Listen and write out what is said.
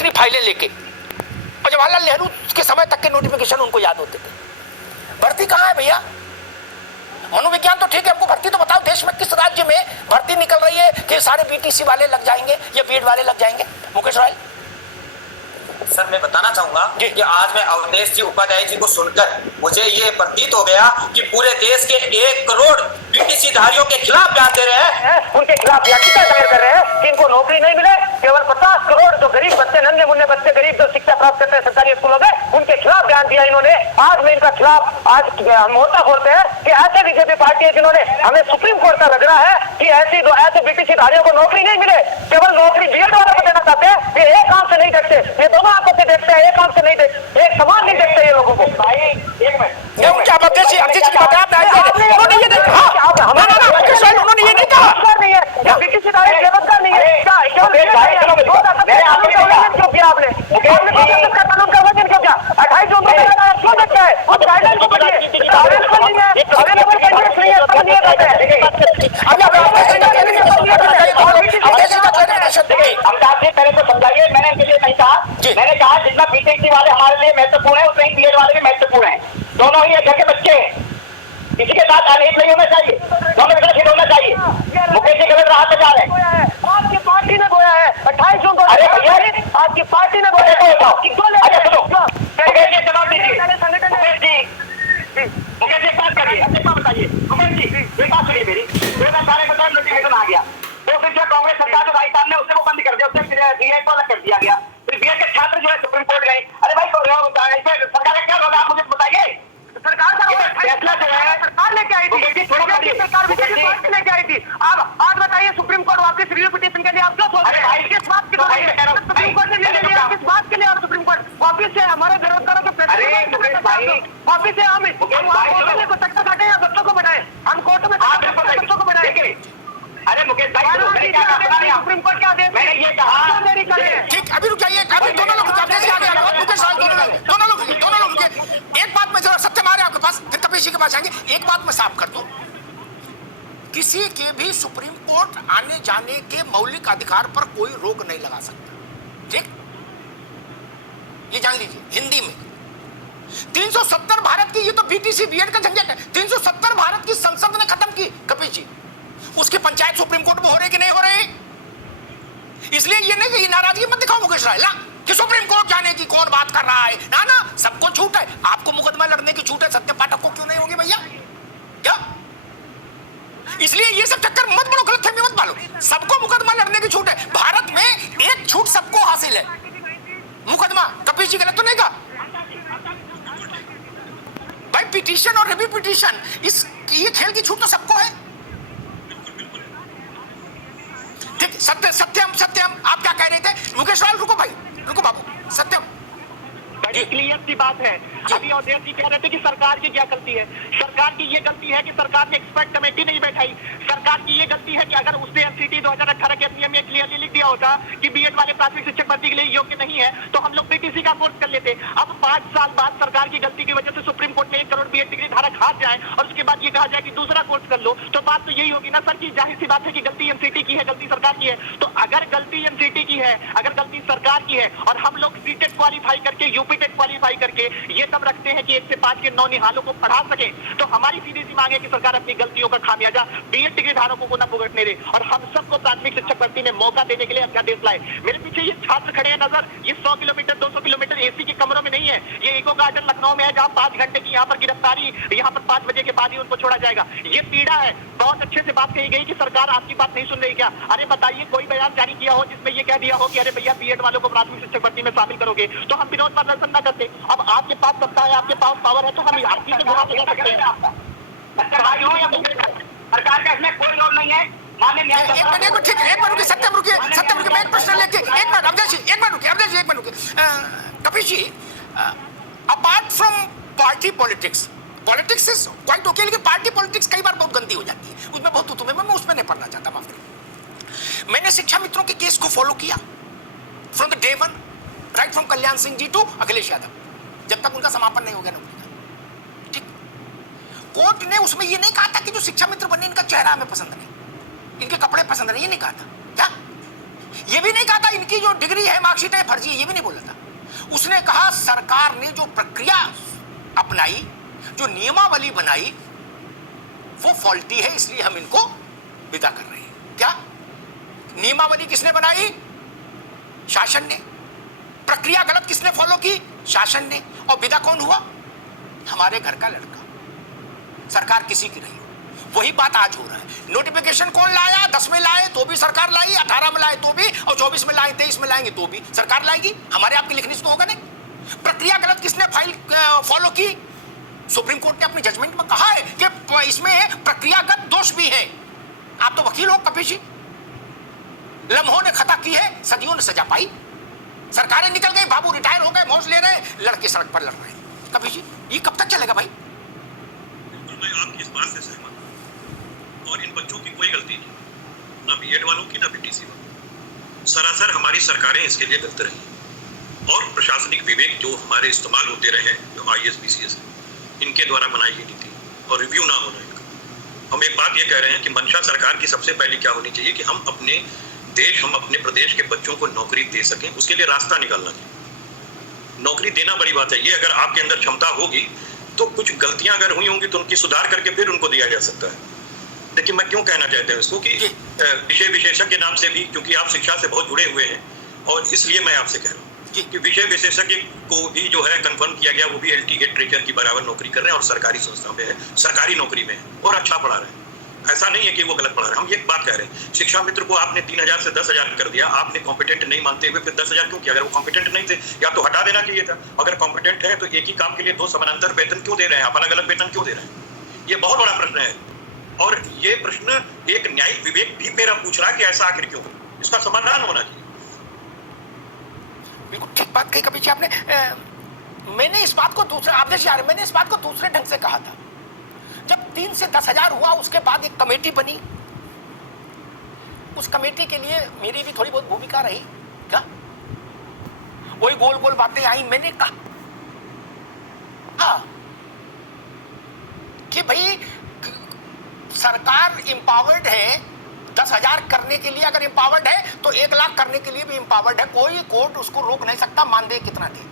इतनी फाइलें लेके, और जवाहरलाल नेहरू के समय तक के नोटिफिकेशन उनको याद होते थे। भर्ती कहाँ है भैया? मनोविज्ञान तो ठीक है, हमको भर्ती तो बताओ, देश में किस राज्य में भर्ती निकल रही है कि सारे बीटीसी वाले लग जाएंगे या बीएड वाले लग जाएंगे? मुकेश राय सर, मैं बताना चाहूंगा कि आज मैं अवधेश जी उपाध्याय जी को सुनकर मुझे ये प्रतीत हो गया कि पूरे देश के 1 करोड़ बीटीसी धारियों के खिलाफ बयान दे रहे हैं, उनके खिलाफ याचिका दायर कर रहे हैं कि इनको नौकरी नहीं मिले। केवल 50 करोड़ जो गरीब बच्चे, नन्हे मुन्ने बच्चे, गरीब जो शिक्षा प्राप्त करते हैं सरकारी स्कूलों में, उनके खिलाफ बयान दिया इन्होंने। आज में इनका खिलाफ आज मोर्चा खोलते हैं कि ऐसे बीजेपी पार्टी है जिन्होंने हमें सुप्रीम कोर्ट का लग रहा है कि ऐसे बीटीसी धारियों को नौकरी नहीं मिले, केवल नौकरी बीएड वालों को देना चाहते हैं। ये एक काम से नहीं देखते, ये दोनों आंखों से देखते हैं, एक काम से नहीं देखते, एक समान नहीं देखते ये लोगों को। भाई एक मिनट, अवधेश जी की बात उन्होंने ये नहीं कहा, मुकेश राय उन्होंने ये नहीं कहा नहीं है बीटीसी धारी बेरोजगार नहीं है। क्यों किया आपने? कानून का वजन क्यों किया? 28 जून को क्यों देखता है? और गाइडलाइन को पढ़िए, पहले तो समझाइए। मैंने इनके लिए नहीं कहा, मैंने कहा जितना बीटीसी वाले हमारे लिए महत्वपूर्ण है उतना ही बीएड वाले भी महत्वपूर्ण है। दोनों ही घर के बच्चे हैं, किसी के साथ अनहित नहीं होना चाहिए, दोनों के साथ हित होना चाहिए। मुकेश जी गलत राह पे जा रहे हैं। आपकी पार्टी ने बोया है 28 जून को। अरे भैया, आपकी पार्टी ने बोया है। अच्छा सुनो, मुकेश जी जवाब दीजिए। मुकेश जी बात करिए, अच्छा बताइए। मुकेश जी एक बात सुनिए मेरी, 2012 को नोटिफिकेशन आ गया, तो फिर जो कांग्रेस सरकार जो राजस्थान ने उससे वो बंद कर दिया, उससे बीएड को अलग कर दिया गया। फिर बीएड के छात्र जो है सुप्रीम कोर्ट गए। अरे भाई सरकार का क्या रोल है, आप मुझे बताइए। सरकार का फैसला जो है सरकार लेके आई थी, सरकार लेके आई थी। अब आज बताइए सुप्रीम कोर्ट वापस रिव्यू पिटीशन के लिए आप क्यों सोच रहे हैं? किस बात के लिए सुप्रीम कोर्ट ने निर्णय लिया? किस बात के लिए आप सुप्रीम कोर्ट वापिस से हमारे बेरोजगारों के वापिस से हम को चक्कर काटे या बच्चों को बढ़ाए? हम कोर्ट में बच्चों को बढ़ाए। अरे मुकेश भाई, सुप्रीम कोर्ट क्या दे? मैंने ये कहा ठीक, अभी रुक जाइए, अभी दोनों लोग मुकेश राय दोनों लोग एक बात में जरा सत्य मारे आपके पास, फिर कपिल जी के पास आएंगे। एक बात मैं साफ कर दूं, किसी के भी सुप्रीम कोर्ट आने जाने के मौलिक अधिकार पर कोई रोक नहीं लगा सकता, ठीक? ये जान लीजिए। हिंदी में 370 भारत की, ये तो बीटीसी बीएड का झंझट है, 370 भारत की संसद ने खत्म की कपिल जी, उसकी पंचायत सुप्रीम कोर्ट में हो रही कि नहीं हो रही? इसलिए ये नहीं कि नाराजगी मत दिखाओ मुकेश राय कि सुप्रीम कोर्ट जाने की कौन बात कर रहा है। ना ना, सबको छूट है। आपको मुकदमा लड़ने की छूट है, सत्य पाठक को क्यों नहीं होगी भैया? क्या? इसलिए ये सब चक्कर मत बनो, गलतफहमी मत पालो। सबको मुकदमा लड़ने की छूट है। भारत में एक छूट सबको हासिल है, मुकदमा। कपिल जी गलत तो नहीं कहा भाई? पिटीशन और रिव्यू पिटीशन, इस ये खेल की छूट तो सबको है। ठीक, सत्यम आप क्या कह रहे थे? मुकेश राय रुको भाई, रुको बाबू। सत्यम बड़ी क्लियर सी बात है। अभी अवधेश जी कह रहे थे कि सरकार की क्या गलती है। सरकार की ये गलती है कि सरकार ने एक्सपर्ट कमेटी नहीं बैठाई। सरकार की ये गलती है कि अगर उसने एनसीटी 2018 के नियम में क्लियरली लिख दिया होता कि बीएड वाले प्राथमिक शिक्षक भर्ती के लिए योग्य नहीं है, तो हम लोग बीटीसी का कोर्स कर लेते। अब 5 साल बाद सरकार की गलती की वजह से सुप्रीम कोर्ट में 1 करोड़ बीएड डिग्री धारक हाथ जाए और उसके बाद ये कहा जाए कि दूसरा कोर्स कर लो, तो बात तो यही होगी ना सर की जाहिर सी बात है कि गलती एनसीटी की है, गलती सरकार की है। तो अगर गलती एनसीटी की है, अगर गलती सरकार की है, और हम लोग सीटेट क्वालिफाई करके, यूपीटेट क्वालिफाई करके ये सब रखते हैं कि 1 से 5 के 9 निहालों को पढ़ा सके, तो हमारी सीधी सी मांग है कि सरकार अपनी गलतियों का खामियाजा बीएड डिग्री धारकों को न भुगतने दे और हम सबको प्राथमिक शिक्षक भर्ती में मौका देने के लिए अध्यादेश लाए। मेरे पीछे ये छात्र खड़े हैं नजर, ये 100 किलोमीटर 200 किलोमीटर एसी के कमरों में नहीं है। ये इको गार्डन लखनऊ में है जहाँ 5 घंटे की यहाँ पर गिरफ्तारी, यहाँ पर 5 बजे के बाद ही उनको छोड़ा जाएगा। ये पीड़ा है। बहुत अच्छे से बात कही गई कि सरकार आपकी बात नहीं सुन रही क्या? अरे बताइए, कोई बयान जारी किया हो जिसमें ये कह दिया हो कि अरे भैया बीएड वालों को प्राथमिक शिक्षक भर्ती में शामिल करोगे, तो हम विरोध प्रदर्शन न करते। अब आपके पास सत्ता है, आपके पास पावर है, तो हम आपकी से गुना जा सकते हैं। सरकार का इसमें कोई रोल नहीं है। सत्यम रुकिए, मैं एक प्रश्न लेके एक मिनट अवधेश जी, एक मिनट रुकिए। Kapil ji, apart from party politics is quite okay, लेकिन पार्टी पॉलिटिक्स कई बार बहुत गंदी हो जाती है, उसमें बहुत तुम्हें मैं उसमें नहीं पढ़ना चाहता, माफ करिए। मैंने शिक्षा मित्रों के केस को फॉलो किया from the day one, right from Kalyan Singh ji to Akhilesh Yadav, जब तक उनका समापन नहीं हो गया नौकरी का। ठीक, कोर्ट ने उसमें ये नहीं कहा था कि जो शिक्षा मित्र बने इनका चेहरा हमें पसंद नहीं, इनके कपड़े पसंद नहीं, ये नहीं कहा था। क्या ये भी नहीं कहा था इनकी जो डिग्री है मार्कशीट है फर्जी, ये भी नहीं बोला था। उसने कहा सरकार ने जो प्रक्रिया अपनाई, जो नियमावली बनाई, वो फॉल्टी है, इसलिए हम इनको विदा कर रहे हैं। क्या नियमावली किसने बनाई? शासन ने। प्रक्रिया गलत किसने फॉलो की? शासन ने। और विदा कौन हुआ? हमारे घर का लड़का। सरकार किसी की नहीं। वही बात आज हो रहा है। नोटिफिकेशन कौन लाया? 10 में लाए तो भी सरकार लाई, 18 में लाए तो भी, और 24 में लाए, 23 में लाएंगे तो भी सरकार लाएगी। हमारे आपकी लिखनी से तो होगा नहीं। प्रक्रिया गलत किसने फॉलो की? सुप्रीम कोर्ट ने अपनी जजमेंट में कहा है कि इसमें प्रक्रियागत दोष भी है। आप तो वकील हो कपिल जी, लम्हों ने खता की है, सदियों ने सजा पाई। सरकारें निकल गई, बाबू रिटायर हो गए, मौज ले रहे हैं, लड़के सड़क पर लड़ रहे हैं। कपिल जी ये कब तक चलेगा भाई? मैं आपकी इस बात से सहमत हूं, और इन बच्चों की कोई गलती नहीं, ना बीएड वालों की ना बीटीसी वालों। सरासर हमारी सरकारें इसके लिए गलत रही, और प्रशासनिक विवेक जो हमारे इस्तेमाल होते रहे, जो IAS BCS इनके द्वारा बनाई गई नीति और रिव्यू ना होना इनका। हम एक बात ये कह रहे हैं कि मंशा सरकार की सबसे पहले क्या होनी चाहिए कि हम अपने देश, हम अपने प्रदेश के बच्चों को नौकरी दे सकें, उसके लिए रास्ता निकालना चाहिए। नौकरी देना बड़ी बात है। ये अगर आपके अंदर क्षमता होगी तो कुछ गलतियां अगर हुई होंगी तो उनकी सुधार करके फिर उनको दिया जा सकता है। देखिए मैं क्यों कहना चाहता हूँ इसको कि विषय विशेषज्ञ नाम से भी, क्योंकि आप शिक्षा से बहुत जुड़े हुए हैं, और इसलिए मैं आपसे कह रहा हूँ कि विषय विशेषज्ञ को भी जो है कंफर्म किया गया, वो भी LT गेट टीचर की बराबर नौकरी कर रहे हैं और सरकारी संस्था में है, सरकारी नौकरी में है और अच्छा पढ़ा रहे हैं। ऐसा नहीं है कि वो गलत पढ़ा रहे हैं। हम ये बात कह रहे हैं, शिक्षा मित्र को आपने 3000 से 10,000 कर दिया, आपने कॉम्पिटेंट नहीं मानते हुए फिर 10,000 क्यों किया? अगर वो कॉम्पिटेंट नहीं थे या तो हटा देना चाहिए था। अगर कॉम्पिटेंट है तो एक ही काम के लिए 2 समानांतर वेतन क्यों दे रहे हैं? आप अलग अलग वेतन क्यों दे रहे हैं? ये बहुत बड़ा प्रश्न है, और ये प्रश्न एक न्यायिक विवेक भी मेरा पूछ रहा है कि ऐसा आखिर क्यों? इसका समाधान होना चाहिए। बिल्कुल ठीक बात कही कपिल जी आपने। मैंने इस बात को दूसरे आदेश यार मैंने इस बात को दूसरे ढंग से कहा था। जब 3 से 10,000 हुआ, उसके बाद एक कमेटी बनी, उस कमेटी के लिए मेरी भी थोड़ी बहुत भूमिका रही। क्या वही गोल गोल बातें आई? मैंने कहा हाँ कि भाई सरकार इंपावर्ड है, 10,000 करने के लिए अगर इंपावर्ड है तो 1 लाख करने के लिए भी इंपावर्ड है। कोई कोर्ट उसको रोक नहीं सकता, मानदेय कितना दे।